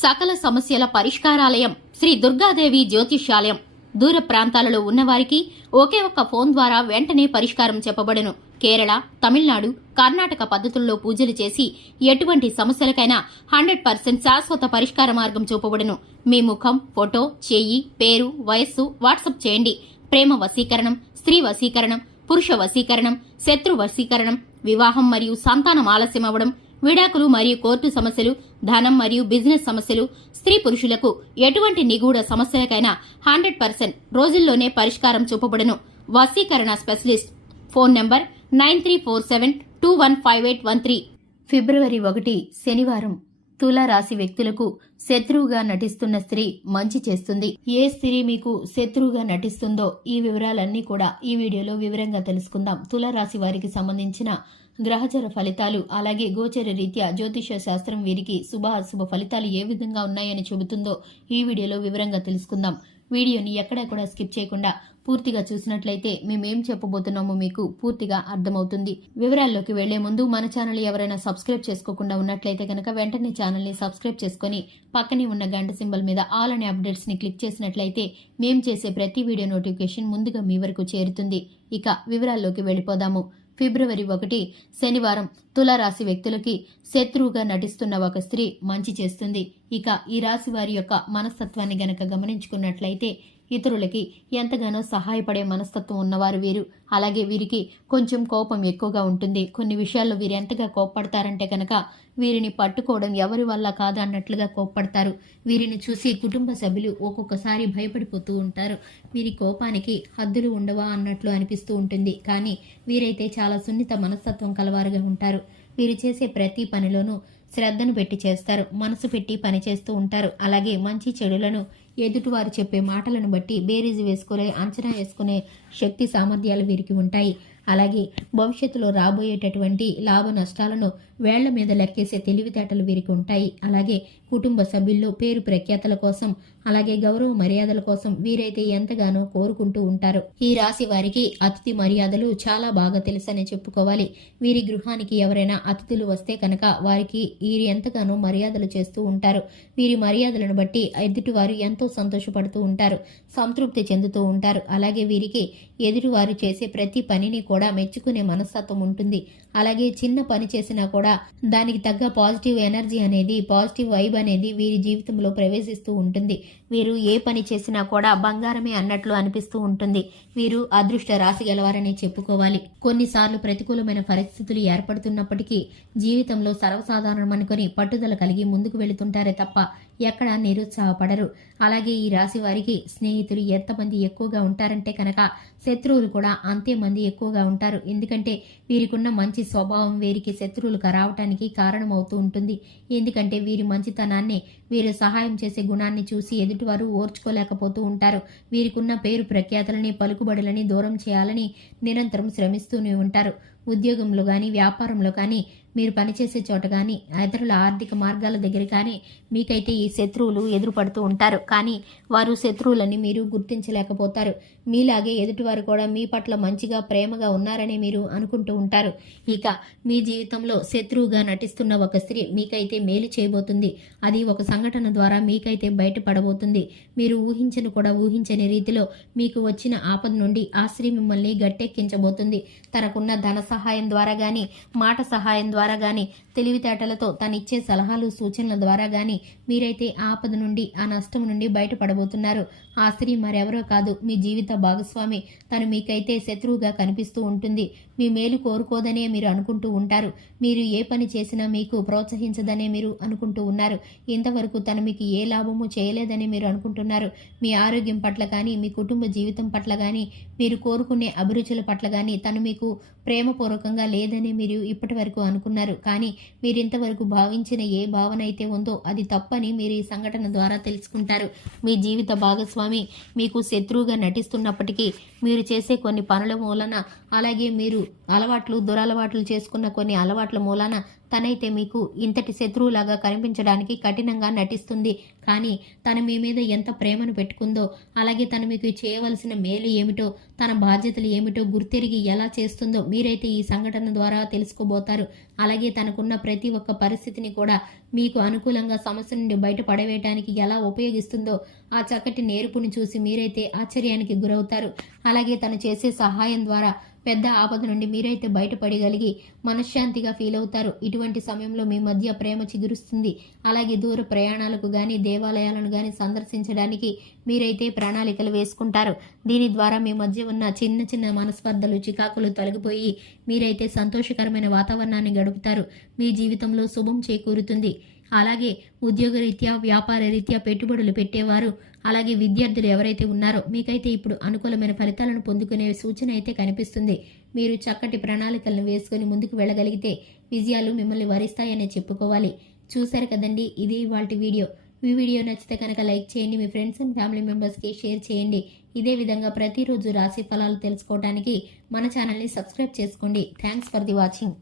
సకల సమస్యల పరిష్కారాలయం శ్రీ దుర్గాదేవి జ్యోతిష్యాలయం. దూర ప్రాంతాలలో ఉన్నవారికి ఒకే ఒక్క ఫోన్ ద్వారా వెంటనే పరిష్కారం చెప్పబడును. కేరళ, తమిళనాడు, కర్ణాటక పద్ధతుల్లో పూజలు చేసి ఎటువంటి సమస్యలకైనా 100% శాశ్వత పరిష్కార మార్గం చూపబడును. మీ ముఖం, ఫోటో, చెయ్యి, పేరు, వయస్సు వాట్సాప్ చేయండి. ప్రేమ వశీకరణం, స్త్రీ వశీకరణం, పురుష వశీకరణం, శత్రు వశీకరణం, వివాహం మరియు సంతానం ఆలస్యం అవ్వడం, విడాకులు మరియు కోర్టు సమస్యలు, ధనం మరియు బిజినెస్ సమస్యలు, స్త్రీ పురుషులకు ఎటువంటి నిగూఢ సమస్యలకైనా 100% రోజుల్లోనే పరిష్కారం చూపబడును. వశీకరణ స్పెషలిస్ట్. Phone number 9347215813. ఫిబ్రవరి 1 శనివారం. తుల రాశి వ్యక్తులకు శత్రువుగా నటిస్తున్న స్త్రీ మంచి చేస్తుంది. ఏ స్త్రీ మీకు శత్రువుగా నటిస్తుందో ఈ వివరాలన్నీ కూడా ఈ వీడియోలో వివరంగా తెలుసుకుందాం. తుల రాశి వారికి సంబంధించిన గ్రహచర ఫలితాలు, అలాగే గోచర రీత్యా జ్యోతిష శాస్త్రం వీరికి శుభ అశుభ ఫలితాలు ఏ విధంగా ఉన్నాయని చెబుతుందో ఈ వీడియోలో వివరంగా తెలుసుకుందాం. వీడియోని ఎక్కడా కూడా స్కిప్ చేయకుండా పూర్తిగా చూసినట్లయితే మేమేం చెప్పబోతున్నామో మీకు పూర్తిగా అర్థమవుతుంది. వివరాల్లోకి వెళ్లే ముందు మన ఛానల్ ఎవరైనా సబ్స్క్రైబ్ చేసుకోకుండా ఉన్నట్లయితే కనుక వెంటనే ఛానల్ ని సబ్స్క్రైబ్ చేసుకుని పక్కనే ఉన్న గంట సింబల్ మీద ఆల్ అనే అప్డేట్స్ ని క్లిక్ చేసినట్లయితే మేం చేసే ప్రతి వీడియో నోటిఫికేషన్ ముందుగా మీ వరకు చేరుతుంది. ఇక వివరాల్లోకి వెళ్ళిపోదాము. ఫిబ్రవరి 1 శనివారం. తులారాశి వ్యక్తులకి శత్రువుగా నటిస్తున్న ఒక స్త్రీ మంచి చేస్తుంది. ఇక ఈ రాశి వారి యొక్క మనస్తత్వాన్ని గనక గమనించుకున్నట్లయితే ఇతరులకి ఎంతగానో సహాయపడే మనస్తత్వం ఉన్నవారు వీరు. అలాగే వీరికి కొంచెం కోపం ఎక్కువగా ఉంటుంది. కొన్ని విషయాల్లో వీరు ఎంతగా కోప్పడతారంటే కనుక వీరిని పట్టుకోవడం ఎవరి వల్ల కాదు అన్నట్లుగా కోప్పడతారు. వీరిని చూసి కుటుంబ సభ్యులు ఒక్కొక్కసారి భయపడిపోతూ ఉంటారు. వీరి కోపానికి హద్దులు ఉండవా అన్నట్లు అనిపిస్తూ ఉంటుంది. కానీ వీరైతే చాలా సున్నిత మనస్తత్వం కలవారుగా ఉంటారు. వీరు చేసే ప్రతి పనిలోనూ శ్రద్ధను పెట్టి చేస్తారు. మనసు పెట్టి పని చేస్తూ ఉంటారు. అలాగే మంచి చెడులను ఎదుటివారు చెప్పే మాటలను బట్టి బేరీజు వేసుకునే, అంచనా వేసుకునే శక్తి సామర్థ్యాలు వీరికి ఉంటాయి. అలాగే భవిష్యత్తులో రాబోయేటటువంటి లాభ నష్టాలను వేళ్ల మీద లెక్కేసే తెలివితేటలు వీరికి ఉంటాయి. అలాగే కుటుంబ సభ్యుల్లో పేరు ప్రఖ్యాతల కోసం, అలాగే గౌరవ మర్యాదల కోసం వీరైతే ఎంతగానో కోరుకుంటూ ఉంటారు. ఈ రాశి వారికి అతిథి మర్యాదలు చాలా బాగా తెలుసని చెప్పుకోవాలి. వీరి గృహానికి ఎవరైనా అతిథులు వస్తే కనుక వారికి వీరు ఎంతగానో మర్యాదలు చేస్తూ ఉంటారు. వీరి మర్యాదలను బట్టి ఎదుటివారు ఎంతో సంతోషపడుతూ ఉంటారు, సంతృప్తి చెందుతూ ఉంటారు. అలాగే వీరికి ఎదుటివారు చేసే ప్రతి పనిని కూడా మెచ్చుకునే మనస్తత్వం ఉంటుంది. అలాగే చిన్న పని చేసినా కూడా దానికి తగ్గ పాజిటివ్ ఎనర్జీ అనేది, పాజిటివ్ వైబ్ అనేది వీరి జీవితంలో ప్రవేశిస్తూ ఉంటుంది. వీరు ఏ పని చేసినా కూడా బంగారమే అన్నట్లు అనిపిస్తూ ఉంటుంది. వీరు అదృష్ట రాశి గలవారని చెప్పుకోవాలి. కొన్నిసార్లు ప్రతికూలమైన పరిస్థితులు ఏర్పడుతున్నప్పటికీ జీవితంలో సర్వసాధారణం అనుకుని పట్టుదల కలిగి ముందుకు వెళుతుంటారే తప్ప ఎక్కడా నిరుత్సాహపడరు. అలాగే ఈ రాశి వారికి స్నేహితులు ఎంతమంది ఎక్కువగా ఉంటారంటే కనుక శత్రువులు కూడా అంతే మంది ఎక్కువగా ఉంటారు. ఎందుకంటే వీరికున్న మంచి స్వభావం వీరికి శత్రువులుగా రావటానికి కారణమవుతూ ఉంటుంది. ఎందుకంటే వీరి మంచితనాన్ని, వీరు సహాయం చేసే గుణాన్ని చూసి ఎదుటివారు ఓర్చుకోలేకపోతూ ఉంటారు. వీరికున్న పేరు ప్రఖ్యాతలని, పలుకుబడులని దూరం చేయాలని నిరంతరం శ్రమిస్తూనే ఉంటారు. ఉద్యోగంలో కానీ, వ్యాపారంలో కానీ, మీరు పనిచేసే చోట కానీ, ఇతరుల ఆర్థిక మార్గాల దగ్గర కానీ మీకైతే ఈ శత్రువులు ఎదురుపడుతూ ఉంటారు. కానీ వారు శత్రువులని మీరు గుర్తించలేకపోతారు. మీలాగే ఎదుటివారు కూడా మీ పట్ల మంచిగా, ప్రేమగా ఉన్నారని మీరు అనుకుంటూ ఉంటారు. ఇక మీ జీవితంలో శత్రువుగా నటిస్తున్న ఒక స్త్రీ మీకైతే మేలు చేయబోతుంది. అది ఒక సంఘటన ద్వారా మీకైతే బయటపడబోతుంది. మీరు ఊహించని రీతిలో మీకు వచ్చిన ఆపద నుండి ఆ స్త్రీ మిమ్మల్ని గట్టెక్కించబోతుంది. తనకున్న ధన సహాయం ద్వారా గాని, మాట సహాయం ద్వారా గాని, తెలివితేటలతో తనిచ్చే సలహాలు, సూచనల ద్వారా గాని మీరైతే ఆపద నుండి, ఆ నష్టం నుండి బయటపడబోతున్నారు. ఆ స్త్రీ మరెవరో కాదు, మీ జీవిత భాగస్వామి. తను మీకైతే శత్రువుగా కనిపిస్తూ ఉంటుంది. మీ మేలు కోరుకోదనే మీరు అనుకుంటూ ఉంటారు. మీరు ఏ పని చేసినా మీకు ప్రోత్సహించదనే మీరు అనుకుంటూ ఉన్నారు. ఇంతవరకు తను మీకు ఏ లాభము చేయలేదని మీరు అనుకుంటున్నారు. మీ ఆరోగ్యం పట్ల కానీ, మీ కుటుంబ జీవితం పట్ల కానీ, మీరు కోరుకునే అభిరుచుల పట్ల కానీ తను మీకు ప్రేమపూర్వకంగా లేదని మీరు ఇప్పటి వరకు అనుకున్నారు. కానీ మీరింతవరకు భావించిన ఏ భావన అయితే ఉందో అది తప్పని మీరు ఈ సంఘటన ద్వారా తెలుసుకుంటారు. మీ జీవిత భాగస్వామి మీకు శత్రువుగా నటిస్తున్నప్పటికీ మీరు చేసే కొన్ని పనుల మూలన, అలాగే మీరు దురలవాట్లు చేసుకున్న కొన్ని అలవాట్ల మూలన తనైతే మీకు ఇంతటి శత్రువులాగా కనిపించడానికి కఠినంగా నటిస్తుంది. కానీ తను మీ మీద ఎంత ప్రేమను పెట్టుకుందో, అలాగే తను మీకు చేయవలసిన మేలు ఏమిటో, తన బాధ్యతలు ఏమిటో గుర్తెరిగి ఎలా చేస్తుందో మీరైతే ఈ సంఘటన ద్వారా తెలుసుకోబోతారు. అలాగే తనకున్న ప్రతి ఒక్క పరిస్థితిని కూడా మీకు అనుకూలంగా సమస్య నుండి బయటపడవేయటానికి ఎలా ఉపయోగిస్తుందో ఆ చక్కటి నేర్పుని చూసి మీరైతే ఆశ్చర్యానికి గురవుతారు. అలాగే తను చేసే సహాయం ద్వారా పెద్ద ఆపద నుండి మీరైతే బయటపడగలిగి మనశ్శాంతిగా ఫీల్ అవుతారు. ఇటువంటి సమయంలో మీ మధ్య ప్రేమ చిగురుస్తుంది. అలాగే దూర ప్రయాణాలకు కానీ దేవాలయాలను కానీ సందర్శించడానికి మీరైతే ప్రణాళికలు వేసుకుంటారు. దీని ద్వారా మీ మధ్య ఉన్న చిన్న చిన్న మనస్పర్ధలు చికాకులు తొలగిపోయి మీరైతే సంతోషకరమైన వాతావరణాన్ని గడుపుతారు. మీ జీవితంలో శుభం చేకూరుతుంది. అలాగే ఉద్యోగరీత్యా వ్యాపార రీత్యా పెట్టుబడులు పెట్టేవారు, అలాగే విద్యార్థులు ఎవరైతే ఉన్నారో మీకైతే ఇప్పుడు అనుకూలమైన ఫలితాలను పొందుకునే సూచన అయితే కనిపిస్తుంది. మీరు చక్కటి ప్రణాళికలను వేసుకొని ముందుకు వెళ్ళగలిగితే విజయాలు మిమ్మల్ని వరిస్తాయనే చెప్పుకోవాలి. చూశారు కదండి, ఇది ఇవాల్టి వీడియో. ఈ వీడియో నచ్చితే కనుక లైక్ చేయండి, మీ ఫ్రెండ్స్ అండ్ ఫ్యామిలీ మెంబర్స్కి షేర్ చేయండి. ఇదే విధంగా ప్రతిరోజు రాశి ఫలాలు తెలుసుకోవడానికి మన ఛానల్ని సబ్స్క్రైబ్ చేసుకోండి. Thanks for the watching.